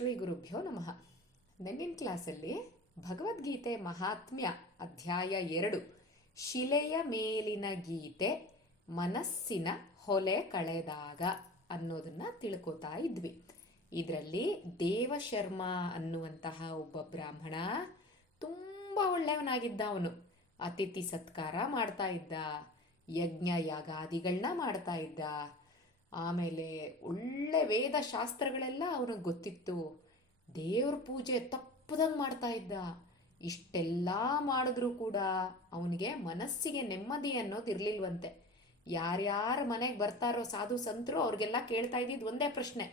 ಶ್ರೀ ಗುರುಭ್ಯೋ ನಮಃ. ನೆನ್ನಿನ ಕ್ಲಾಸಲ್ಲಿ ಭಗವದ್ಗೀತೆ ಮಹಾತ್ಮ್ಯ ಅಧ್ಯಾಯ ಎರಡು. ಶಿಲೆಯ ಮೇಲಿನ ಗೀತೆ, ಮನಸ್ಸಿನ ಹೊಲೆ ಕಳೆದಾಗ ಅನ್ನೋದನ್ನ ತಿಳ್ಕೊತಾ ಇದ್ವಿ. ಇದರಲ್ಲಿ ದೇವಶರ್ಮ ಅನ್ನುವಂತಹ ಒಬ್ಬ ಬ್ರಾಹ್ಮಣ ತುಂಬ ಒಳ್ಳೆಯವನಾಗಿದ್ದ ಅವನು. ಅತಿಥಿ ಸತ್ಕಾರ ಮಾಡ್ತಾ ಇದ್ದ ಯಜ್ಞ ಯಾಗಾದಿಗಳನ್ನ ಮಾಡ್ತಾ ಇದ್ದ ಆಮೇಲೆ ಒಳ್ಳೆ ವೇದ ಶಾಸ್ತ್ರಗಳೆಲ್ಲ ಅವನಿಗೆ ಗೊತ್ತಿತ್ತು. ದೇವ್ರ ಪೂಜೆ ತಪ್ಪದಂಗೆ ಮಾಡ್ತಾ ಇದ್ದ. ಇಷ್ಟೆಲ್ಲ ಮಾಡಿದ್ರೂ ಕೂಡ ಅವನಿಗೆ ಮನಸ್ಸಿಗೆ ನೆಮ್ಮದಿ ಅನ್ನೋದು ಇರಲಿಲ್ವಂತೆ. ಯಾರ್ಯಾರ ಮನೆಗೆ ಬರ್ತಾರೋ ಸಾಧು ಸಂತರು ಅವ್ರಿಗೆಲ್ಲ ಕೇಳ್ತಾ ಇದ್ದಿದ್ದು ಒಂದೇ ಪ್ರಶ್ನೆ.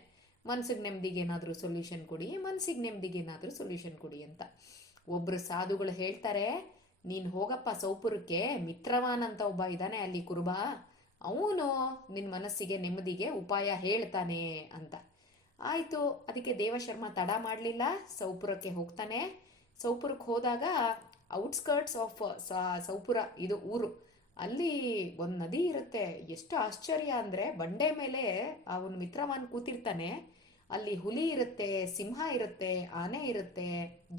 ಮನ್ಸಿಗೆ ನೆಮ್ಮದಿಗೆ ಏನಾದರೂ ಸೊಲ್ಯೂಷನ್ ಕೊಡಿ, ಮನ್ಸಿಗೆ ನೆಮ್ಮದಿಗೆ ಏನಾದರೂ ಸೊಲ್ಯೂಷನ್ ಕೊಡಿ ಅಂತ. ಒಬ್ಬರು ಸಾಧುಗಳು ಹೇಳ್ತಾರೆ, ನೀನು ಹೋಗಪ್ಪ ಸೌಪುರಕ್ಕೆ, ಮಿತ್ರವಾನ್ ಅಂತ ಒಬ್ಬ ಇದ್ದಾನೆ ಅಲ್ಲಿ ಕುರುಬ. ಅವನು ನಿನ್ನ ಮನಸ್ಸಿಗೆ ನೆಮ್ಮದಿಗೆ ಉಪಾಯ ಹೇಳ್ತಾನೆ ಅಂತ. ಆಯಿತು, ಅದಕ್ಕೆ ದೇವಶರ್ಮ ತಡ ಮಾಡಲಿಲ್ಲ. ಸೌಪುರಕ್ಕೆ ಹೋಗ್ತಾನೆ. ಸೌಪುರಕ್ಕೆ ಹೋದಾಗ ಔಟ್ಸ್ಕರ್ಟ್ಸ್ ಆಫ್ ಸೌಪುರ, ಇದು ಊರು. ಅಲ್ಲಿ ಒಂದು ನದಿ ಇರುತ್ತೆ. ಎಷ್ಟು ಆಶ್ಚರ್ಯ ಅಂದರೆ ಬಂಡೆ ಮೇಲೆ ಅವನ ಮಿತ್ರವಾನ್ ಕೂತಿರ್ತಾನೆ. ಅಲ್ಲಿ ಹುಲಿ ಇರುತ್ತೆ, ಸಿಂಹ ಇರುತ್ತೆ, ಆನೆ ಇರುತ್ತೆ,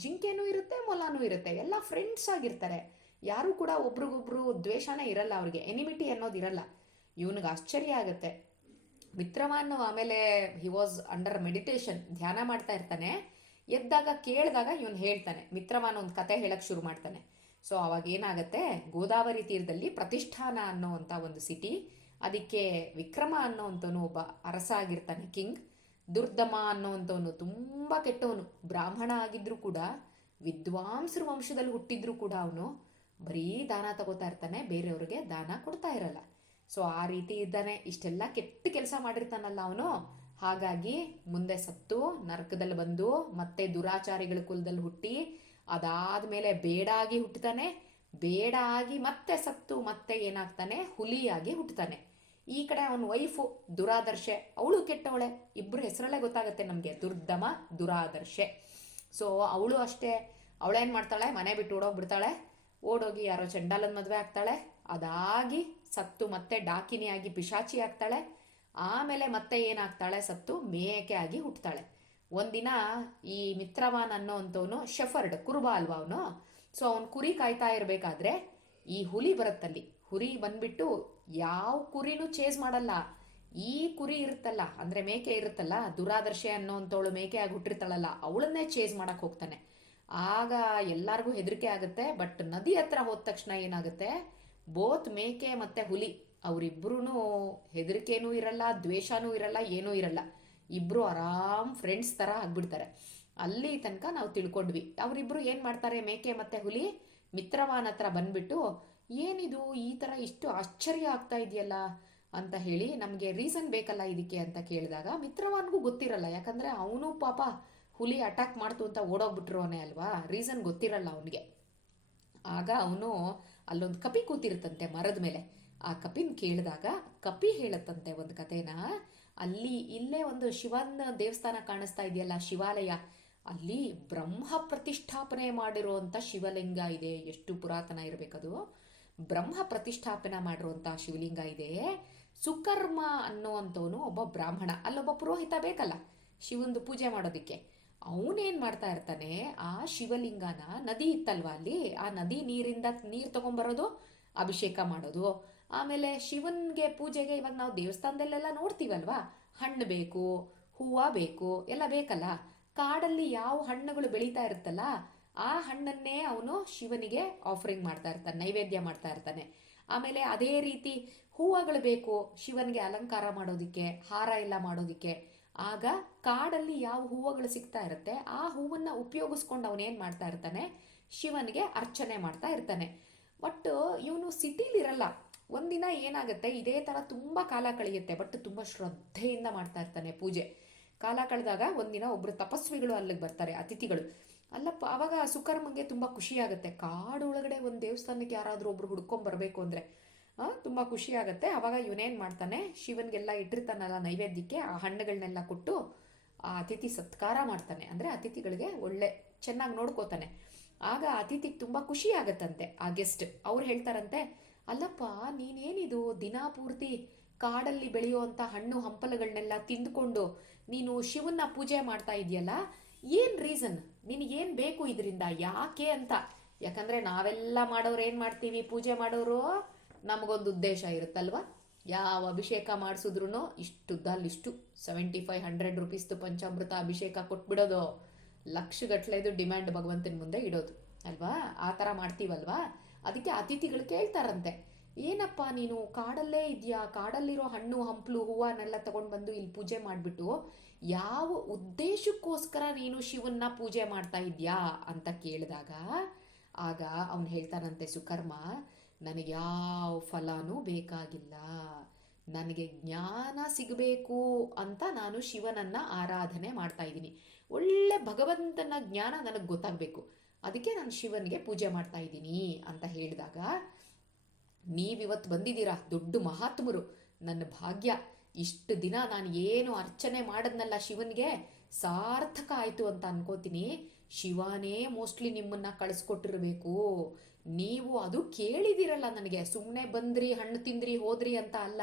ಜಿಂಕೆನೂ ಇರುತ್ತೆ, ಮೊಲಾನೂ ಇರುತ್ತೆ. ಎಲ್ಲ ಫ್ರೆಂಡ್ಸ್ ಆಗಿರ್ತಾರೆ. ಯಾರು ಕೂಡ ಒಬ್ರಿಗೊಬ್ರು ದ್ವೇಷನೇ ಇರಲ್ಲ ಅವ್ರಿಗೆ. ಎನಿಮಿಟಿ ಅನ್ನೋದು ಇರಲ್ಲ. ಇವನಿಗೆ ಆಶ್ಚರ್ಯ ಆಗುತ್ತೆ. ಮಿತ್ರವಾನ್ ಆಮೇಲೆ ಹಿ ವಾಸ್ ಅಂಡರ್ ಮೆಡಿಟೇಷನ್ ಧ್ಯಾನ ಮಾಡ್ತಾ ಇರ್ತಾನೆ. ಎದ್ದಾಗ, ಕೇಳಿದಾಗ ಇವನು ಹೇಳ್ತಾನೆ. ಮಿತ್ರವಾನ್ ಒಂದು ಕತೆ ಹೇಳಕ್ ಶುರು ಮಾಡ್ತಾನೆ. ಸೊ ಅವಾಗ ಏನಾಗುತ್ತೆ? ಗೋದಾವರಿ ತೀರದಲ್ಲಿ ಪ್ರತಿಷ್ಠಾನ ಅನ್ನೋವಂಥ ಒಂದು ಸಿಟಿ ಅದಕ್ಕೆ ವಿಕ್ರಮ ಅನ್ನೋವಂಥವನು ಒಬ್ಬ ಅರಸ ಆಗಿರ್ತಾನೆ ಕಿಂಗ್ ದುರ್ದಮ ಅನ್ನೋವಂಥವನು ತುಂಬ ಕೆಟ್ಟವನು. ಬ್ರಾಹ್ಮಣ ಆಗಿದ್ರೂ ಕೂಡ, ವಿದ್ವಾಂಸರು ವಂಶದಲ್ಲಿ ಹುಟ್ಟಿದ್ರೂ ಕೂಡ ಅವನು ಬರೀ ದಾನ ತಗೋತಾ ಇರ್ತಾನೆ, ಬೇರೆಯವ್ರಿಗೆ ದಾನ ಕೊಡ್ತಾ ಇರಲ್ಲ. ಸೊ ಆ ರೀತಿ ಇದ್ದಾನೆ. ಇಷ್ಟೆಲ್ಲ ಕೆಟ್ಟ ಕೆಲಸ ಮಾಡಿರ್ತಾನಲ್ಲ ಅವನು. ಹಾಗಾಗಿ ಮುಂದೆ ಸತ್ತು, ನರಕದಲ್ಲಿ ಬಂದು ಮತ್ತೆ ದುರಾಚಾರಿಗಳ ಕುಲದಲ್ಲಿ ಹುಟ್ಟಿ ಅದಾದ ಮೇಲೆ ಬೇಡ ಆಗಿ ಹುಟ್ಟುತ್ತಾನೆ ಬೇಡ ಆಗಿ ಮತ್ತೆ ಸತ್ತು, ಮತ್ತೆ ಏನಾಗ್ತಾನೆ? ಹುಲಿಯಾಗಿ ಹುಟ್ಟುತ್ತಾನೆ ಈ ಕಡೆ ಅವನ ವೈಫು ದುರಾದರ್ಶೆ. ಅವಳು ಕೆಟ್ಟವಳೆ. ಇಬ್ಬರು ಹೆಸರಲ್ಲೇ ಗೊತ್ತಾಗುತ್ತೆ ನಮಗೆ. ದುರ್ದಮ, ದುರಾದರ್ಶೆ. ಸೊ ಅವಳು ಅಷ್ಟೇ. ಅವಳೇನು ಮಾಡ್ತಾಳೆ? ಮನೆ ಬಿಟ್ಟು ಓಡೋಗ್ಬಿಡ್ತಾಳೆ. ಓಡೋಗಿ ಯಾರೋ ಚಂಡಾಲನ ಮದುವೆ ಆಗ್ತಾಳೆ. ಅದಾಗಿ ಸತ್ತು ಮತ್ತೆ ಡಾಕಿನಿಯಾಗಿ ಪಿಶಾಚಿ ಆಗ್ತಾಳೆ. ಆಮೇಲೆ ಮತ್ತೆ ಏನಾಗ್ತಾಳೆ? ಸತ್ತು ಮೇಕೆ ಆಗಿ ಹುಟ್ಟುತ್ತಾಳೆ ಒಂದಿನ ಈ ಮಿತ್ರವಾನ್ ಅನ್ನೋ ಶೆಫರ್ಡ್, ಕುರುಬ ಅಲ್ವಾ ಅವನು? ಸೊ ಅವನು ಕುರಿ ಕಾಯ್ತಾ ಇರಬೇಕಾದ್ರೆ ಈ ಹುಲಿ ಬರುತ್ತಲ್ಲಿ. ಹುರಿ ಬಂದ್ಬಿಟ್ಟು ಯಾವ ಕುರಿನೂ ಚೇಸ್ ಮಾಡಲ್ಲ. ಈ ಕುರಿ ಇರುತ್ತಲ್ಲ, ಅಂದ್ರೆ ಮೇಕೆ ಇರುತ್ತಲ್ಲ, ದುರಾದರ್ಶೆ ಅನ್ನೋಂಥವಳು ಮೇಕೆ ಆಗಿ ಹುಟ್ಟಿರ್ತಾಳಲ್ಲ, ಅವಳನ್ನೇ ಚೇಸ್ ಮಾಡಕ್ಕೆ ಹೋಗ್ತಾನೆ. ಆಗ ಎಲ್ಲರಿಗೂ ಹೆದರಿಕೆ ಆಗುತ್ತೆ ಬಟ್ ನದಿ ಹತ್ರ ಹೋದ ತಕ್ಷಣ ಏನಾಗುತ್ತೆ? ಬೋತ್ ಮೇಕೆ ಮತ್ತೆ ಹುಲಿ ಅವರಿಬ್ರು ಹೆದರಿಕೆನೂ ಇರಲ್ಲ, ದ್ವೇಷನೂ ಇರಲ್ಲ, ಏನೂ ಇರಲ್ಲ. ಇಬ್ರು ಆರಾಮ್ ಫ್ರೆಂಡ್ಸ್ ತರ ಆಗ್ಬಿಡ್ತಾರೆ. ಅಲ್ಲಿ ತನಕ ನಾವು ತಿಳ್ಕೊಂಡ್ವಿ. ಅವರಿಬ್ರು ಏನ್ ಮಾಡ್ತಾರೆ, ಮೇಕೆ ಮತ್ತೆ ಹುಲಿ? ಮಿತ್ರವಾನ್ ಹತ್ರ ಬಂದ್ಬಿಟ್ಟು, ಏನಿದು ಈ ತರ ಇಷ್ಟು ಆಶ್ಚರ್ಯ ಆಗ್ತಾ ಇದೆಯಲ್ಲ ಅಂತ ಹೇಳಿ ನಮಗೆ ರೀಸನ್ ಬೇಕಲ್ಲ ಇದಕ್ಕೆ ಅಂತ ಕೇಳಿದಾಗ ಮಿತ್ರವಾನ್ಗೂ ಗೊತ್ತಿರಲ್ಲ. ಯಾಕಂದ್ರೆ ಅವನು ಪಾಪ ಹುಲಿ ಅಟ್ಯಾಕ್ ಮಾಡ್ತು ಅಂತ ಓಡೋಗ್ಬಿಟ್ರೋನೆ ಅಲ್ವಾ? ರೀಸನ್ ಗೊತ್ತಿರಲ್ಲ ಅವನಿಗೆ. ಆಗ ಅವನು ಅಲ್ಲೊಂದು ಕಪಿ ಕೂತಿರುತ್ತಂತೆ ಮರದ ಮೇಲೆ. ಆ ಕಪಿನ ಕೇಳಿದಾಗ, ಕಪಿ ಹೇಳತ್ತಂತೆ ಒಂದು ಕಥೆನ? ಅಲ್ಲಿ ಇಲ್ಲೇ ಒಂದು ಶಿವನ ದೇವಸ್ಥಾನ ಕಾಣಿಸ್ತಾ ಇದೆಯಲ್ಲ, ಶಿವಾಲಯ. ಅಲ್ಲಿ ಬ್ರಹ್ಮ ಪ್ರತಿಷ್ಠಾಪನೆ ಮಾಡಿರುವಂತ ಶಿವಲಿಂಗ ಇದೆ. ಎಷ್ಟು ಪುರಾತನ ಇರಬೇಕದು. ಬ್ರಹ್ಮ ಪ್ರತಿಷ್ಠಾಪನೆ ಮಾಡಿರುವಂತ ಶಿವಲಿಂಗ ಇದೆ. ಸುಕರ್ಮ ಅನ್ನುವಂಥವನು ಒಬ್ಬ ಬ್ರಾಹ್ಮಣ. ಅಲ್ಲೊಬ್ಬ ಪುರೋಹಿತ ಬೇಕಲ್ಲ, ಶಿವಂದು ಪೂಜೆ ಮಾಡೋದಿಕ್ಕೆ. ಅವನೇನ್ ಮಾಡ್ತಾ ಇರ್ತಾನೆ? ಆ ಶಿವಲಿಂಗನ ನದಿ ಇತ್ತಲ್ವಾ ಅಲ್ಲಿ? ಆ ನದಿ ನೀರಿಂದ ನೀರ್ ತಗೊಂಡ್ಬರೋದು ಅಭಿಷೇಕ ಮಾಡೋದು. ಆಮೇಲೆ ಶಿವನ್ಗೆ ಪೂಜೆಗೆ ಇವಾಗ ನಾವು ದೇವಸ್ಥಾನದಲ್ಲೆಲ್ಲ ನೋಡ್ತೀವಲ್ವಾ? ಹಣ್ಣು ಬೇಕು, ಹೂವು ಬೇಕು, ಎಲ್ಲ ಬೇಕಲ್ಲ? ಕಾಡಲ್ಲಿ ಯಾವ ಹಣ್ಣುಗಳು ಬೆಳೀತಾ ಇರುತ್ತಲ್ಲ, ಆ ಹಣ್ಣನ್ನೇ ಅವನು ಶಿವನಿಗೆ ಆಫರಿಂಗ್ ಮಾಡ್ತಾ ಇರ್ತಾನೆ, ನೈವೇದ್ಯ ಮಾಡ್ತಾ ಇರ್ತಾನೆ. ಆಮೇಲೆ ಅದೇ ರೀತಿ ಹೂವುಗಳು ಬೇಕು, ಶಿವನಿಗೆ ಅಲಂಕಾರ ಮಾಡೋದಿಕ್ಕೆ, ಹಾರ ಎಲ್ಲ ಮಾಡೋದಿಕ್ಕೆ. ಆಗ ಕಾಡಲ್ಲಿ ಯಾವ ಹೂವುಗಳು ಸಿಗ್ತಾ ಇರುತ್ತೆ, ಆ ಹೂವನ್ನು ಉಪಯೋಗಿಸ್ಕೊಂಡು ಏನು ಮಾಡ್ತಾ ಇರ್ತಾನೆ? ಶಿವನಿಗೆ ಅರ್ಚನೆ ಮಾಡ್ತಾ ಇರ್ತಾನೆ. ಬಟ್ ಇವನು ಸಿಟಿಲಿರಲ್ಲ ಒಂದಿನ ಏನಾಗುತ್ತೆ, ಇದೇ ಥರ ತುಂಬ ಕಾಲ ಕಳೆಯುತ್ತೆ ಬಟ್ ತುಂಬ ಶ್ರದ್ಧೆಯಿಂದ ಮಾಡ್ತಾ ಇರ್ತಾನೆ ಪೂಜೆ. ಕಾಲ ಕಳೆದಾಗ ಒಂದಿನ ಒಬ್ಬರು ತಪಸ್ವಿಗಳು ಅಲ್ಲಿಗೆ ಬರ್ತಾರೆ, ಅತಿಥಿಗಳು. ಅಲ್ಲಪ್ಪ, ಅವಾಗ ಸುಕರ್ಮಂಗೆ ತುಂಬ ಖುಷಿಯಾಗುತ್ತೆ. ಕಾಡು ಒಳಗಡೆ ಒಂದು ದೇವಸ್ಥಾನಕ್ಕೆ ಯಾರಾದರೂ ಒಬ್ರು ಹುಡ್ಕೊಂಡು ಬರಬೇಕು ಅಂದ್ರೆ. ತುಂಬಾ ಖುಷಿ ಆಗುತ್ತೆ. ಅವಾಗ ಇವನೇನು ಮಾಡ್ತಾನೆ, ಶಿವನ್ಗೆಲ್ಲ ಇಟ್ಟಿರ್ತಾನಲ್ಲ ನೈವೇದ್ಯಕ್ಕೆ, ಆ ಹಣ್ಣುಗಳನ್ನೆಲ್ಲ ಕೊಟ್ಟು ಆ ಅತಿಥಿ ಸತ್ಕಾರ ಮಾಡ್ತಾನೆ. ಅಂದರೆ ಅತಿಥಿಗಳಿಗೆ ಒಳ್ಳೆ, ಚೆನ್ನಾಗಿ ನೋಡ್ಕೋತಾನೆ. ಆಗ ಅತಿಥಿಗೆ ತುಂಬ ಖುಷಿ ಆಗತ್ತಂತೆ ಆ ಗೆಸ್ಟ್ ಅವ್ರು ಹೇಳ್ತಾರಂತೆ, ಅಲ್ಲಪ್ಪ, ನೀನೇನಿದು? ದಿನಾ ಪೂರ್ತಿ ಕಾಡಲ್ಲಿ ಬೆಳೆಯುವಂಥ ಹಣ್ಣು ಹಂಪಲುಗಳನ್ನೆಲ್ಲ ತಿಂದ್ಕೊಂಡು ನೀನು ಶಿವನ್ನ ಪೂಜೆ ಮಾಡ್ತಾ ಇದೆಯಲ್ಲ? ಏನು ರೀಸನ್ ನಿನಗೇನು ಬೇಕು ಇದರಿಂದ? ಯಾಕೆ ಅಂತ? ಯಾಕಂದರೆ ನಾವೆಲ್ಲ ಮಾಡೋರು ಏನು ಮಾಡ್ತೀವಿ? ಪೂಜೆ ಮಾಡೋರು ನಮಗೊಂದು ಉದ್ದೇಶ ಇರುತ್ತಲ್ವಾ? ಯಾವ ಅಭಿಷೇಕ ಮಾಡಿಸಿದ್ರು ಇಷ್ಟು ಸೆವೆಂಟಿ ಫೈವ್ ಹಂಡ್ರೆಡ್ ರುಪೀಸ್ದು ಪಂಚಾಮೃತ ಅಭಿಷೇಕ ಕೊಟ್ಬಿಡೋದು. ಲಕ್ಷಗಟ್ಲೆದು ಡಿಮ್ಯಾಂಡ್ ಭಗವಂತನ ಮುಂದೆ ಇಡೋದು, ಅಲ್ವಾ? ಆ ಥರ ಮಾಡ್ತೀವಲ್ವಾ? ಅದಕ್ಕೆ ಅತಿಥಿಗಳು ಕೇಳ್ತಾರಂತೆ. ಏನಪ್ಪ ನೀನು, ಕಾಡಲ್ಲೇ ಇದೆಯಾ? ಕಾಡಲ್ಲಿರೋ ಹಣ್ಣು, ಹಂಪ್ಲು ಹೂವನ್ನೆಲ್ಲ ತಗೊಂಡು ಬಂದು ಇಲ್ಲಿ ಪೂಜೆ ಮಾಡಿಬಿಟ್ಟು ಯಾವ ಉದ್ದೇಶಕ್ಕೋಸ್ಕರ ನೀನು ಶಿವನ್ನ ಪೂಜೆ ಮಾಡ್ತಾ ಇದೆಯಾ ಅಂತ ಕೇಳಿದಾಗ, ಆಗ ಅವನು ಹೇಳ್ತಾನಂತೆ, ಸುಕರ್ಮ ನನಗೆ ಯಾವ ಫಲನೂ ಬೇಕಾಗಿಲ್ಲ. ನನಗೆ ಜ್ಞಾನ ಸಿಗಬೇಕು ಅಂತ ನಾನು ಶಿವನನ್ನ ಆರಾಧನೆ ಮಾಡ್ತಾ ಇದ್ದೀನಿ. ಒಳ್ಳೆ ಭಗವಂತನ ಜ್ಞಾನ ನನಗೆ ಗೊತ್ತಾಗಬೇಕು. ಅದಕ್ಕೆ ನಾನು ಶಿವನಿಗೆ ಪೂಜೆ ಮಾಡ್ತಾ ಇದ್ದೀನಿ ಅಂತ ಹೇಳಿದಾಗ ನೀವಿವತ್ತು ಬಂದಿದ್ದೀರಾ? ದೊಡ್ಡ ಮಹಾತ್ಮರು. ನನ್ನ ಭಾಗ್ಯ. ಇಷ್ಟು ದಿನ ನಾನು ಏನು ಅರ್ಚನೆ ಮಾಡದ್ನಲ್ಲ ಶಿವನಿಗೆ? ಸಾರ್ಥಕ ಆಯಿತು ಅಂತ ಅನ್ಕೋತೀನಿ. ಶಿವನೇ ಮೋಸ್ಟ್ಲಿ ನಿಮ್ಮನ್ನ ಕಳಿಸ್ಕೊಟ್ಟಿರ್ಬೇಕು. ನೀವು ಅದು ಕೇಳಿದಿರಲ್ಲ ನನಗೆ. ಸುಮ್ಮನೆ ಬಂದ್ರಿ, ಹಣ್ಣು ತಿಂದ್ರಿ, ಹೋದ್ರಿ ಅಂತ ಅಲ್ಲ.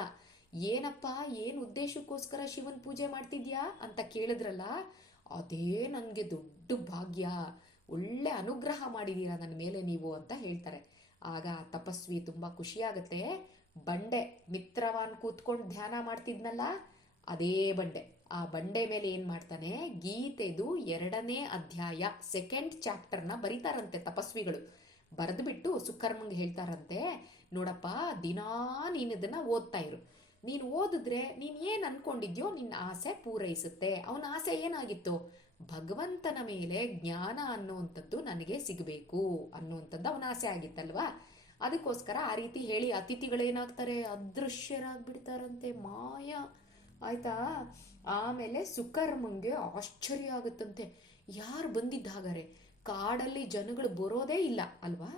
ಏನಪ್ಪ, ಏನು ಉದ್ದೇಶಕ್ಕೋಸ್ಕರ ಶಿವನ್ ಪೂಜೆ ಮಾಡ್ತಿದ್ಯಾ ಅಂತ ಕೇಳಿದ್ರಲ್ಲ, ಅದೇ ನನಗೆ ದೊಡ್ಡ ಭಾಗ್ಯ. ಒಳ್ಳೆ ಅನುಗ್ರಹ ಮಾಡಿದ್ದೀರಾ ನನ್ನ ಮೇಲೆ ನೀವು ಅಂತ ಹೇಳ್ತಾರೆ. ಆಗ ತಪಸ್ವಿ ತುಂಬ ಖುಷಿಯಾಗತ್ತೆ. ಬಂಡೆ, ಮಿತ್ರವಾನ್ ಕೂತ್ಕೊಂಡು ಧ್ಯಾನ ಮಾಡ್ತಿದ್ನಲ್ಲ, ಅದೇ ಬಂಡೆ. ಆ ಬಂಡೆ ಮೇಲೆ ಏನು ಮಾಡ್ತಾನೆ, ಗೀತೆದು ಎರಡನೇ ಅಧ್ಯಾಯ ಸೆಕೆಂಡ್ ಚಾಪ್ಟರ್ನ ಬರೀತಾರಂತೆ ತಪಸ್ವಿಗಳು. ಬರೆದ್ಬಿಟ್ಟು ಸುಕ್ಕರ್ಮಂಗೆ ಹೇಳ್ತಾರಂತೆ, ನೋಡಪ್ಪ, ದಿನಾ ನೀನು ಇದನ್ನ ಓದ್ತಾ ಇರು. ನೀನು ಓದಿದ್ರೆ ನೀನು ಏನು ಅಂದ್ಕೊಂಡಿದ್ಯೋ ನಿನ್ನ ಆಸೆ ಪೂರೈಸುತ್ತೆ. ಅವನ ಆಸೆ ಏನಾಗಿತ್ತು? ಭಗವಂತನ ಮೇಲೆ ಜ್ಞಾನ ಅನ್ನುವಂಥದ್ದು ನನಗೆ ಸಿಗಬೇಕು ಅನ್ನುವಂಥದ್ದು ಅವನ ಆಸೆ ಆಗಿತ್ತಲ್ವಾ? ಅದಕ್ಕೋಸ್ಕರ ಆ ರೀತಿ ಹೇಳಿ ಅತಿಥಿಗಳೇನಾಗ್ತಾರೆ, ಅದೃಶ್ಯರಾಗ್ಬಿಡ್ತಾರಂತೆ, ಮಾಯ. ಆಯ್ತಾ? ಆಮೇಲೆ ಸುಕರ್ಮಂಗೆ ಆಶ್ಚರ್ಯ ಆಗುತ್ತಂತೆ. ಯಾರು ಬಂದಿದ್ದ ಹಾಗಾರೆ ಕಾಡಲ್ಲಿ ಜನಗಳು ಬರೋದೇ ಇಲ್ಲ, ಅಲ್ವಾ?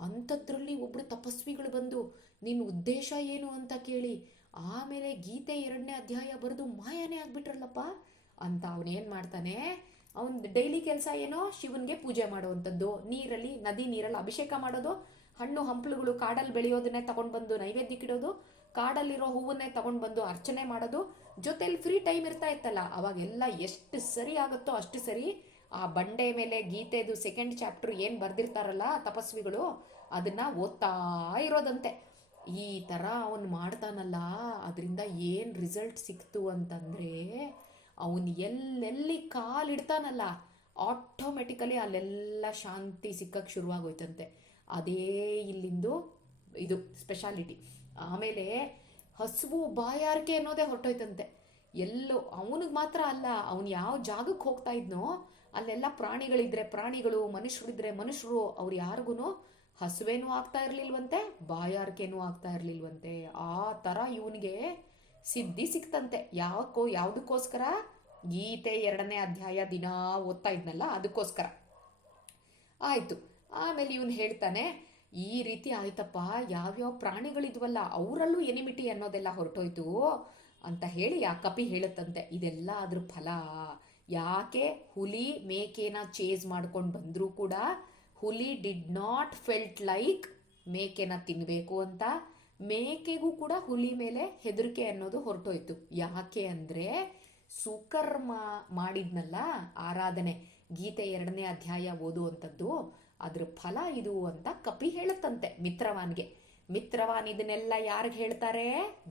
ಅಂಥದ್ರಲ್ಲಿ ಒಬ್ರು ತಪಸ್ವಿಗಳು ಬಂದು ನಿನ್ನ ಉದ್ದೇಶ ಏನು ಅಂತ ಕೇಳಿ, ಆಮೇಲೆ ಗೀತೆ ಎರಡನೇ ಅಧ್ಯಾಯ ಬರೆದು ಮಾಯನೇ ಆಗ್ಬಿಟ್ರಲ್ಲಪ್ಪ? ಅಂತ ಅವನೇನು ಮಾಡ್ತಾನೆ? ಅವನ್ ಡೈಲಿ ಕೆಲಸ ಏನೋ, ಶಿವನ್ಗೆ ಪೂಜೆ ಮಾಡುವಂಥದ್ದು. ನೀರಲ್ಲಿ, ನದಿ ನೀರಲ್ಲಿ ಅಭಿಷೇಕ ಮಾಡೋದು, ಹಣ್ಣು ಹಂಪಲುಗಳು ಕಾಡಲ್ಲಿ ಬೆಳೆಯೋದನ್ನೇ ತಗೊಂಡು ಬಂದು ನೈವೇದ್ಯಕ್ಕಿಡೋದು ಕಾಡಲ್ಲಿರೋ ಹೂವನ್ನೇ ತಗೊಂಡು ಬಂದು ಅರ್ಚನೆ ಮಾಡೋದು. ಜೊತೆಲಿ ಫ್ರೀ ಟೈಮ್ ಇರ್ತಾ ಇತ್ತಲ್ಲ, ಅವಾಗೆಲ್ಲ ಎಷ್ಟು ಸರಿ ಆಗುತ್ತೋ ಅಷ್ಟು ಸರಿ ಆ ಬಂಡೆ ಮೇಲೆ ಗೀತೆದು ಸೆಕೆಂಡ್ ಚಾಪ್ಟರ್ ಏನು ಬರೆದಿರ್ತಾರಲ್ಲ ತಪಸ್ವಿಗಳು, ಅದನ್ನು ಓದ್ತಾ ಇರೋದಂತೆ. ಈ ಥರ ಅವನು ಮಾಡ್ತಾನಲ್ಲ, ಅದರಿಂದ ಏನು ರಿಸಲ್ಟ್ ಸಿಕ್ತು ಅಂತಂದರೆ, ಅವನು ಎಲ್ಲೆಲ್ಲಿ ಕಾಲಿಡ್ತಾನಲ್ಲ ಆಟೋಮೆಟಿಕಲಿ ಅಲ್ಲೆಲ್ಲ ಶಾಂತಿ ಸಿಕ್ಕಕ್ಕೆ ಶುರುವಾಗೋಯ್ತಂತೆ. ಅದೇ ಇಲ್ಲಿಂದು ಇದು ಸ್ಪೆಷಾಲಿಟಿ ಆಮೇಲೆ ಹಸುವು ಬಾಯಾರಿಕೆ ಅನ್ನೋದೇ ಹೊರಟೋಯ್ತಂತೆ. ಎಲ್ಲೋ, ಅವನಿಗೆ ಮಾತ್ರ ಅಲ್ಲ, ಅವನು ಯಾವ ಜಾಗಕ್ಕೆ ಹೋಗ್ತಾ ಇದ್ನೋ ಅಲ್ಲೆಲ್ಲ ಪ್ರಾಣಿಗಳಿದ್ರೆ ಪ್ರಾಣಿಗಳು, ಮನುಷ್ಯರಿದ್ರೆ ಮನುಷ್ಯರು, ಅವ್ರು ಯಾರಿಗೂ ಹಸುವೇನೂ ಆಗ್ತಾ ಇರಲಿಲ್ವಂತೆ, ಬಾಯಾರಿಕೆನೂ ಆಗ್ತಾ ಇರಲಿಲ್ವಂತೆ. ಆ ಥರ ಇವನಿಗೆ ಸಿದ್ಧಿ ಸಿಕ್ತಂತೆ. ಯಾಕೋ, ಯಾವುದಕ್ಕೋಸ್ಕರ? ಗೀತೆ ಎರಡನೇ ಅಧ್ಯಾಯ ದಿನ ಓದ್ತಾ ಇದ್ನಲ್ಲ, ಅದಕ್ಕೋಸ್ಕರ. ಆಯಿತು. ಆಮೇಲೆ ಇವನು ಹೇಳ್ತಾನೆ, ಈ ರೀತಿ ಆಯ್ತಪ್ಪ, ಯಾವ್ಯಾವ ಪ್ರಾಣಿಗಳಿದ್ವಲ್ಲ, ಅವರಲ್ಲೂ ಎನಿಮಿಟಿ ಅನ್ನೋದೆಲ್ಲ ಹೊರಟೋಯ್ತು ಅಂತ ಹೇಳಿ ಆ ಕಪಿ ಹೇಳುತ್ತಂತೆ. ಇದೆಲ್ಲ ಅದ್ರ ಫಲ. ಯಾಕೆ ಹುಲಿ ಮೇಕೆನ ಚೇಸ್ ಮಾಡ್ಕೊಂಡು ಬಂದರೂ ಕೂಡ ಹುಲಿ ಡಿಡ್ ನಾಟ್ ಫೆಲ್ಟ್ ಲೈಕ್ ಮೇಕೆನ ತಿನ್ನಬೇಕು ಅಂತ ಮೇಕೆಗೂ ಕೂಡ ಹುಲಿ ಮೇಲೆ ಹೆದರಿಕೆ ಅನ್ನೋದು ಹೊರಟೋಯ್ತು. ಯಾಕೆ ಅಂದರೆ ಸುಕರ್ಮ ಮಾಡಿದ್ನಲ್ಲ ಆರಾಧನೆ. ಗೀತೆ ಎರಡನೇ ಅಧ್ಯಾಯ ಓದುವಂಥದ್ದು. ಅದ್ರ ಫಲ ಇದು ಅಂತ ಕಪಿ ಹೇಳುತ್ತಂತೆ ಮಿತ್ರವಾನ್ಗೆ. ಮಿತ್ರವಾನ್ ಇದನ್ನೆಲ್ಲ ಯಾರಿಗೆ ಹೇಳ್ತಾರೆ?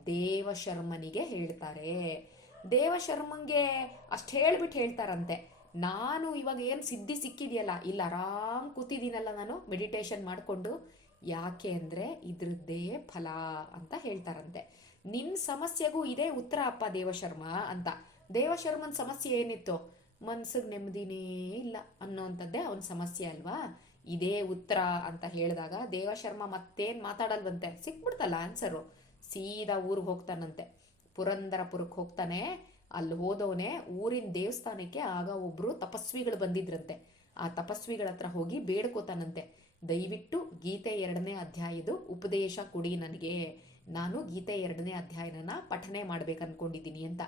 ದೇವಶರ್ಮನಿಗೆ ಹೇಳ್ತಾರೆ. ದೇವಶರ್ಮಂಗೆ ಅಷ್ಟು ಹೇಳ್ಬಿಟ್ಟು ಹೇಳ್ತಾರಂತೆ. ನಾನು ಇವಾಗ ಏನು ಸಿದ್ಧಿ ಸಿಕ್ಕಿದೆಯಲ್ಲ, ಇಲ್ಲ ಆರಾಮ್ ಕೂತಿದ್ದೀನಲ್ಲ ನಾನು ಮೆಡಿಟೇಷನ್ ಮಾಡಿಕೊಂಡು, ಯಾಕೆ ಅಂದರೆ ಇದ್ರದ್ದೇ ಫಲ ಅಂತ ಹೇಳ್ತಾರಂತೆ. ನಿನ್ನ ಸಮಸ್ಯೆಗೂ ಇದೇ ಉತ್ತರ ಅಪ್ಪ ದೇವಶರ್ಮ ಅಂತ. ದೇವಶರ್ಮನ ಸಮಸ್ಯೆ ಏನಿತ್ತು? ಮನ್ಸಿಗೆ ನೆಮ್ಮದಿನೇ ಇಲ್ಲ ಅನ್ನೋವಂಥದ್ದೇ ಅವನ ಸಮಸ್ಯೆ ಅಲ್ವಾ? ಇದೇ ಉತ್ತರ ಅಂತ ಹೇಳಿದಾಗ ದೇವಶರ್ಮ ಮತ್ತೇನು ಮಾತಾಡಲ್ವಂತೆ? ಸಿಕ್ಬಿಡ್ತಲ್ಲ ಆನ್ಸರು ಸೀದಾ ಊರಿಗೆ ಹೋಗ್ತಾನಂತೆ. ಪುರಂದರಪುರಕ್ಕೆ ಹೋಗ್ತಾನೆ, ಅಲ್ಲಿ ಹೋದವನೇ ಊರಿನ ದೇವಸ್ಥಾನಕ್ಕೆ ಆಗ ಒಬ್ರು ತಪಸ್ವಿಗಳು ಬಂದಿದ್ರಂತೆ. ಆ ತಪಸ್ವಿಗಳ ಹತ್ರ ಹೋಗಿ ಬೇಡ್ಕೋತಾನಂತೆ. ದಯವಿಟ್ಟು ಗೀತೆ ಎರಡನೇ ಅಧ್ಯಾಯದ ಉಪದೇಶ ಕೊಡಿ ನನಗೆ. ನಾನು ಗೀತೆ ಎರಡನೇ ಅಧ್ಯಾಯನ ಪಠನೆ ಮಾಡ್ಬೇಕು ಅನ್ಕೊಂಡಿದ್ದೀನಿ ಅಂತ.